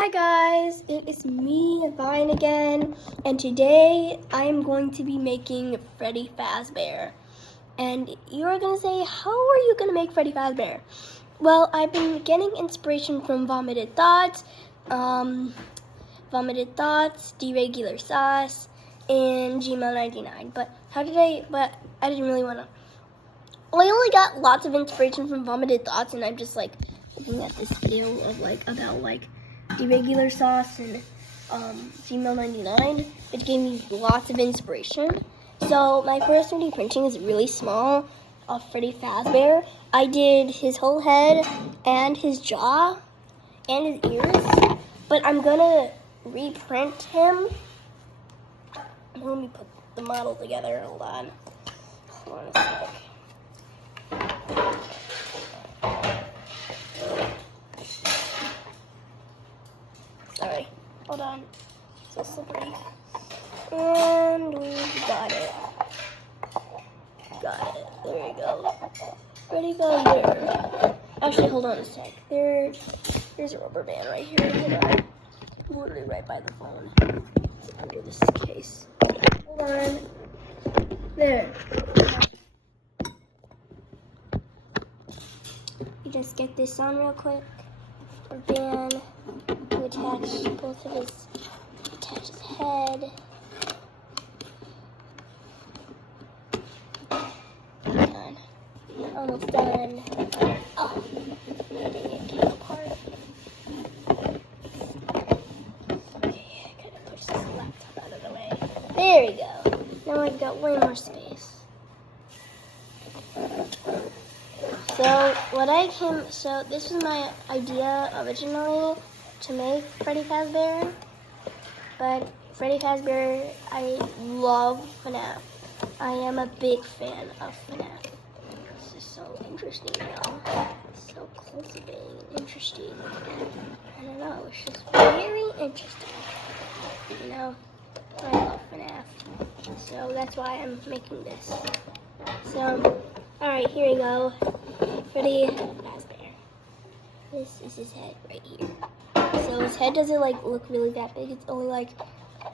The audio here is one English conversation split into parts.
Hi guys, it is me, Vine again, and today I am going to be making Freddy Fazbear. And you're going to say, how are you going to make Freddy Fazbear? Well, I've been getting inspiration from Vomited Thoughts, Deregular Sauce, and Gmail99. But I didn't really want to. Well, I only got lots of inspiration from Vomited Thoughts, and I'm just like looking at this video of about Deregular Sauce and Gmail99, which gave me lots of inspiration. So my first 3D printing is really small of Freddy Fazbear. I did his whole head and his jaw and his ears, but I'm gonna reprint him. Let me put the model together. Hold on a sec. Sorry, hold on, it's so slippery. And we got it. There we go. Ready, go there. Actually, hold on a sec. There's a rubber band right here. Hold on. Literally right by the phone. It's under this case. Hold on. There. You just get this on real quick. Rubber band. You attach both of attach his head. Done. Almost done. Oh, dang it, came apart. Okay, I gotta push this laptop out of the way. There we go. Now I've got way more space. So this was my idea originally to make Freddy Fazbear, but Freddy Fazbear, I love FNAF. I am a big fan of FNAF. This is so interesting now. It's so close to being interesting. I don't know, it's just very interesting. You know, I love FNAF. So that's why I'm making this. So, alright, here we go. Freddy Fazbear. This is his head right here. So his head doesn't look really that big. It's only like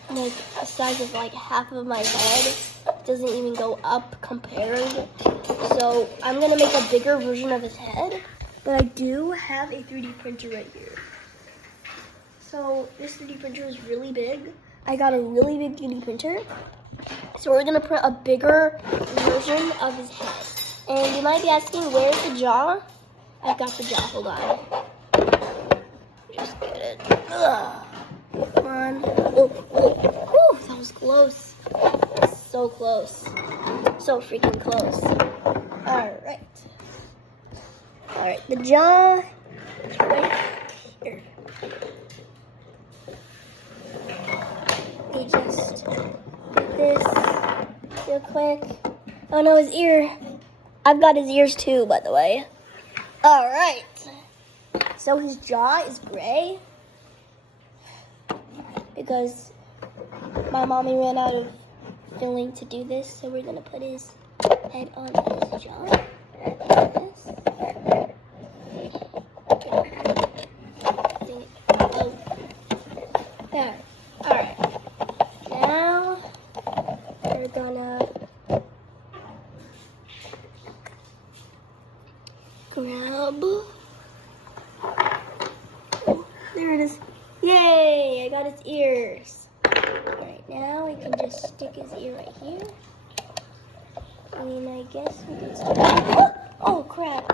the size of half of my head. It doesn't even go up compared. So I'm gonna make a bigger version of his head. But I do have a 3D printer right here. So this 3D printer is really big. I got a really big 3D printer. So we're gonna print a bigger version of his head. And you might be asking, where's the jaw? I've got the jaw, hold on. Just get it. Ugh. Come on. Oh, that was close. So close. So freaking close. Alright. Alright, the jaw is right here. We just get this real quick. Oh no, his ear. I've got his ears too, by the way. Alright. So his jaw is gray because my mommy ran out of filling to do this, so we're gonna put his head on his jaw. Like this. Oh. There. Alright. Now we're gonna grab. There it is. Yay! I got his ears. Alright, now we can just stick his ear right here. And I guess we can start. Oh crap.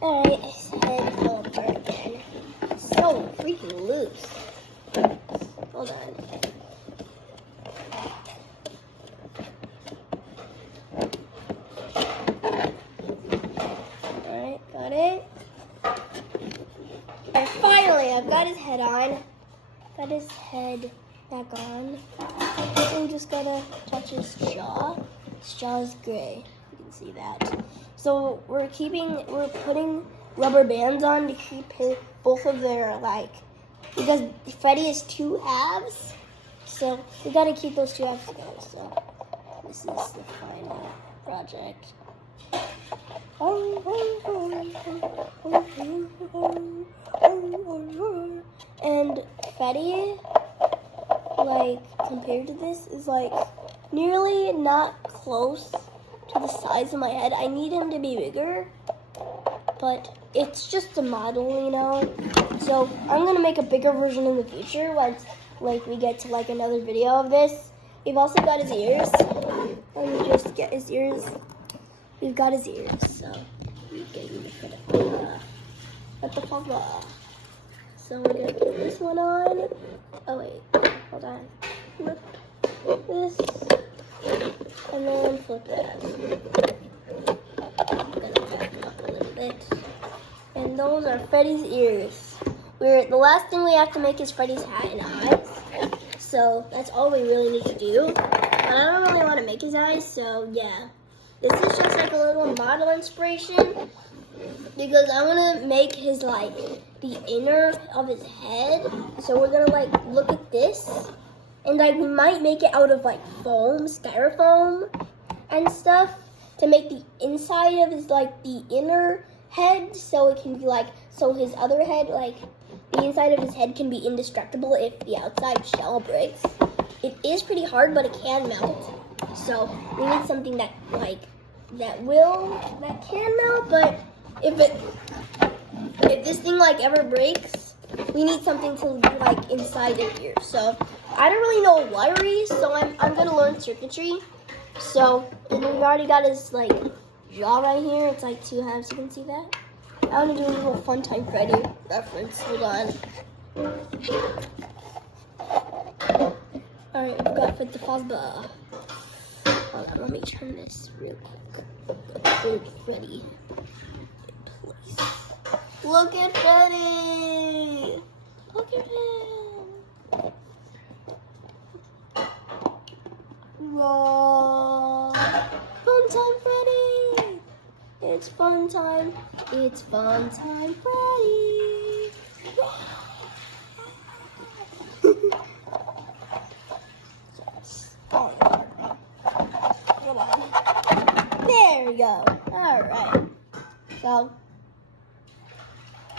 Alright, his head fell apart again. It's so freaking loose. Hold on. Got it. And finally, I've got his head on. Got his head back on. And we just gotta touch his jaw. His jaw is gray. You can see that. So we're putting rubber bands on to keep both of their because Freddy is 2 halves. So we gotta keep those 2 halves together. So this is the final project. And Freddy, like, compared to this, is like nearly not close to the size of my head. I need him to be bigger, but it's just a model, you know. So I'm gonna make a bigger version in the future once, like, we get to like another video of this. We've also got his ears. Let me just get his ears. We've got his ears, so we can put the cover. So we're gonna put this one on. Oh wait, hold on. Flip this, and then flip that. I'm gonna back it up a little bit. And those are Freddy's ears. The last thing we have to make is Freddy's hat and eyes. So that's all we really need to do. But I don't really want to make his eyes, so yeah. This is just like a little model inspiration because I want to make his, like, the inner of his head. So we're going to, like, look at this. And, like, we might make it out of, like, foam, styrofoam and stuff to make the inside of his, like, the inner head so it can be, like, so his other head, like, the inside of his head can be indestructible if the outside shell breaks. It is pretty hard, but it can melt. So we need something that, like, that can melt, but if this thing, like, ever breaks, we need something to be, like, inside of here. So I don't really know wiring, so I'm gonna learn circuitry. So, and we've already got his, like, jaw right here. It's like 2 halves, you can see that. I want to do a little Fun Time Freddy reference. Hold on. Alright, we've got Fit the Fazba. Hold on, let me turn this real quick. Put Freddy in place. Look at Freddy! Look at him! Whoa! Fun Time Freddy! It's fun time. It's fun time, Freddy. Come on. There we go. All right. So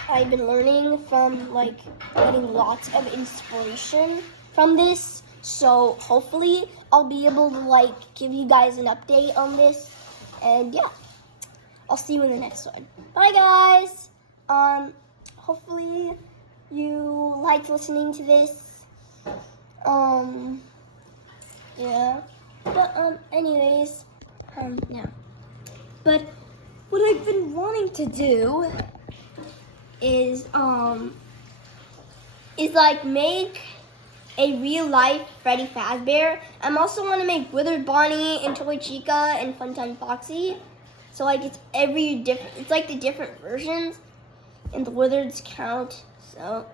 I've been learning from, like, getting lots of inspiration from this. So hopefully I'll be able to, like, give you guys an update on this. And yeah. I'll see you in the next one. Bye, guys. Hopefully you liked listening to this. Yeah. But anyways, now. But what I've been wanting to do is like make a real life Freddy Fazbear. I'm also want to make Withered Bonnie and Toy Chica and Funtime Foxy. So, like, it's it's like the different versions, and the Wizards count, so,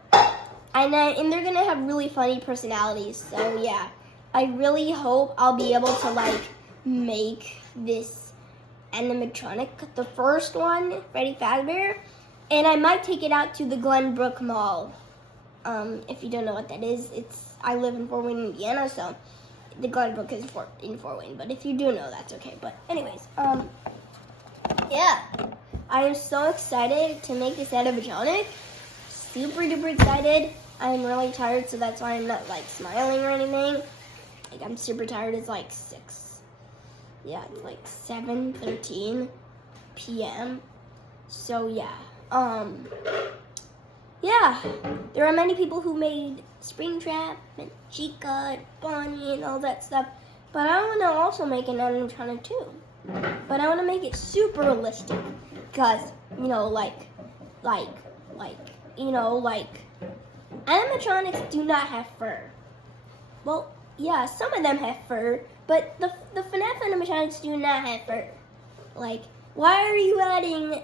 and they're gonna have really funny personalities, so, yeah, I really hope I'll be able to, like, make this animatronic, the first one, Freddy Fazbear, and I might take it out to the Glenbrook Mall. If you don't know what that is, I live in Fort Wayne, Indiana, so the Glenbrook is in Fort Wayne, but if you do know, that's okay, but anyways, yeah, I am so excited to make this animatronic. Super duper excited. I'm really tired, so that's why I'm not, like, smiling or anything. Like, I'm super tired. It's like 6. Yeah, it's like 7:13 p.m. So yeah. Yeah. There are many people who made Springtrap and Chica and Bonnie and all that stuff. But I want to also make an animatronic too. But I want to make it super realistic, because, you know, like, animatronics do not have fur. Well, yeah, some of them have fur, but the FNAF animatronics do not have fur. Like, why are you adding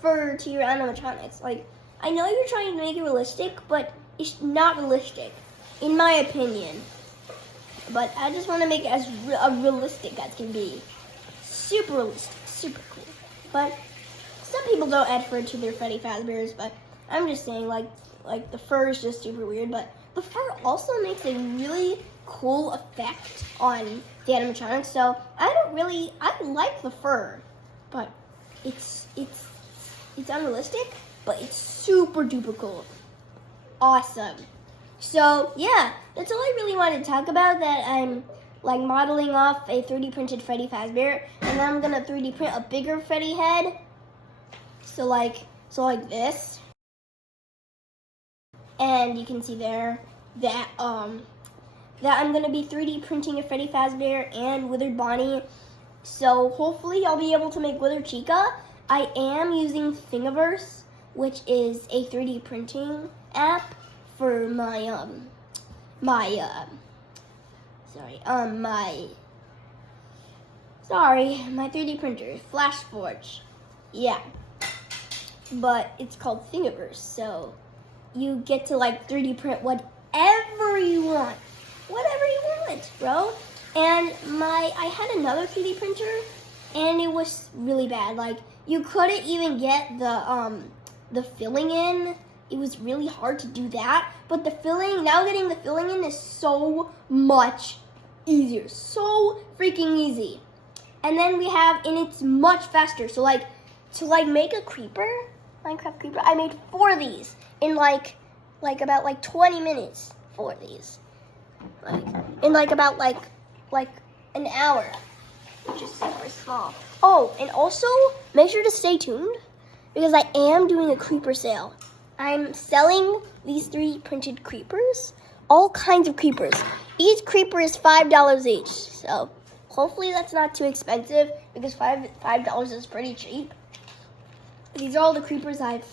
fur to your animatronics? Like, I know you're trying to make it realistic, but it's not realistic, in my opinion. But I just want to make it as realistic as can be. Super realistic, super cool. But some people don't add fur to their Freddy Fazbears, but I'm just saying, like the fur is just super weird. But the fur also makes a really cool effect on the animatronics. So I like the fur, but it's unrealistic, but it's super duper cool. Awesome. So yeah, that's all I really wanted to talk about. That I'm like modeling off a 3D printed Freddy Fazbear, and then I'm gonna 3D print a bigger Freddy head. So like this, and you can see there that that I'm gonna be 3D printing a Freddy Fazbear and Withered Bonnie. So hopefully I'll be able to make Withered Chica. I am using Thingiverse, which is a 3D printing app for my my 3D printer, FlashForge. Yeah. But it's called Thingiverse, so you get to like 3D print whatever you want. Whatever you want, bro. And I had another 3D printer and it was really bad. Like you couldn't even get the filling in. It was really hard to do that. But getting the filling in is so much easier. So freaking easy. And then and it's much faster. So like to make a Minecraft creeper, I made 4 of these in about 20 minutes. 4 of these. In about an hour, which is super small. Oh, and also make sure to stay tuned because I am doing a creeper sale. I'm selling these 3D printed creepers, all kinds of creepers. Each creeper is $5 each, so hopefully that's not too expensive because $5 is pretty cheap. These are all the creepers I've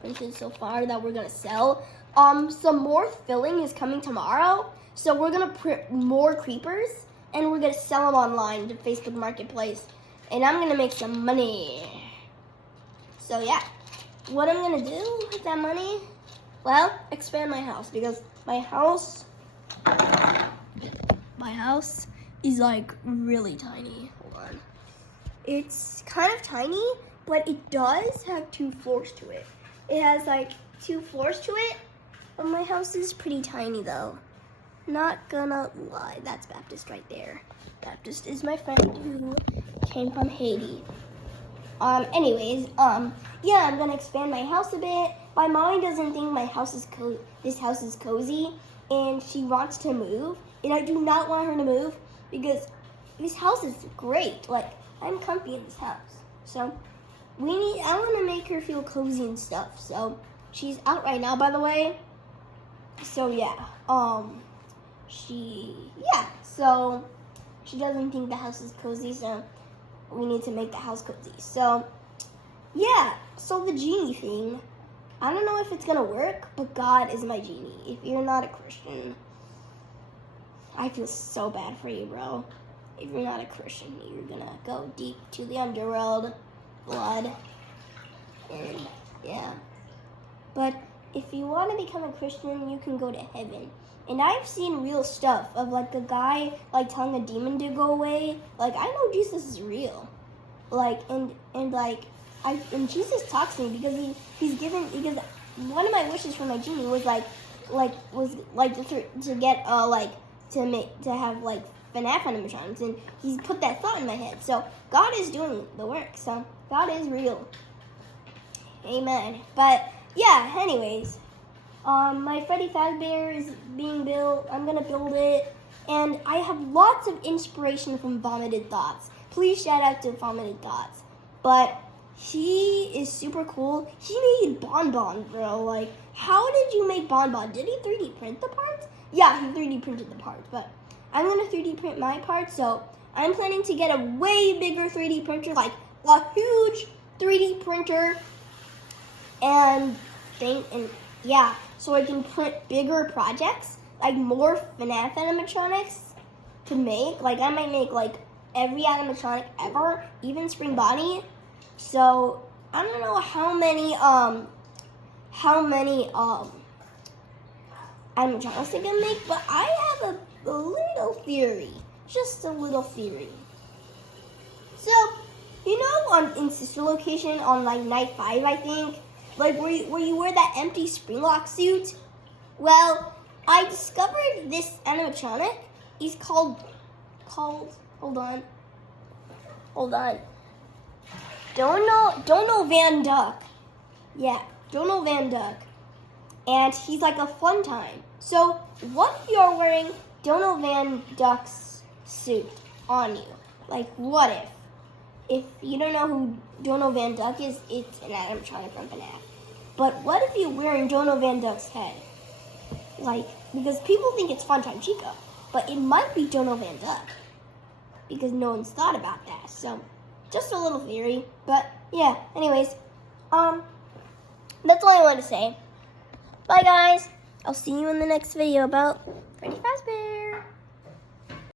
printed so far that we're gonna sell. Some more filling is coming tomorrow, so we're gonna print more creepers and we're gonna sell them online to Facebook Marketplace, and I'm gonna make some money. So yeah, what I'm gonna do with that money? Well, expand my house because my house is like really tiny. Hold on, it's kind of tiny, but it does have 2 floors to it. It has like 2 floors to it, but my house is pretty tiny though. Not gonna lie, that's Baptist right there. Baptist is my friend who came from Haiti. Yeah, I'm gonna expand my house a bit. My mommy doesn't think this house is cozy, and she wants to move, and I do not want her to move because this house is great. Like, I'm comfy in this house. So, I want to make her feel cozy and stuff. So, she's out right now, by the way. So, yeah. So she doesn't think the house is cozy, so we need to make the house cozy. So, yeah. So, the genie thing, I don't know if it's going to work, but God is my genie. If you're not a Christian, I feel so bad for you, bro. If you're not a Christian, you're going to go deep to the underworld. Blood. And yeah. But if you want to become a Christian, you can go to heaven. And I've seen real stuff of like a guy like telling a demon to go away. Like, I know Jesus is real. Like, and Jesus talks to me because because one of my wishes for my genie was to have like FNAF animatronics, and he's put that thought in my head. So God is doing the work. So God is real. Amen. But yeah, anyways, my Freddy Fazbear is being built. I'm gonna build it, and I have lots of inspiration from Vomited Thoughts. Please shout out to Vomited Thoughts. But he is super cool. He made Bonbon, bro. Like, how did you make Bonbon? Did he 3D print the parts? Yeah, he 3D printed the parts, but I'm gonna 3D print my parts, so I'm planning to get a way bigger 3D printer, like a huge 3D printer, so I can print bigger projects, like more FNAF animatronics to make. Like, I might make like every animatronic ever, even Spring Bonnie. So I don't know how many animatronics I can make, but I have a little theory, just a little theory. So, in Sister Location on like night 5, I think, like where you wear that empty Springlock suit. Well, I discovered this animatronic. He's called. Hold on. Dono Van Duck. Yeah, Dono Van Duck. And he's like a fun time. So what if you're wearing Dono Van Duck's suit on you? Like, what if? If you don't know who Dono Van Duck is, it's an animatronic from FNAF. But what if you're wearing Dono Van Duck's head? Like, because people think it's Funtime Chica, but it might be Dono Van Duck. Because no one's thought about that. So, just a little theory. But, yeah, anyways, that's all I wanted to say. Bye, guys. I'll see you in the next video about Freddy Fazbear.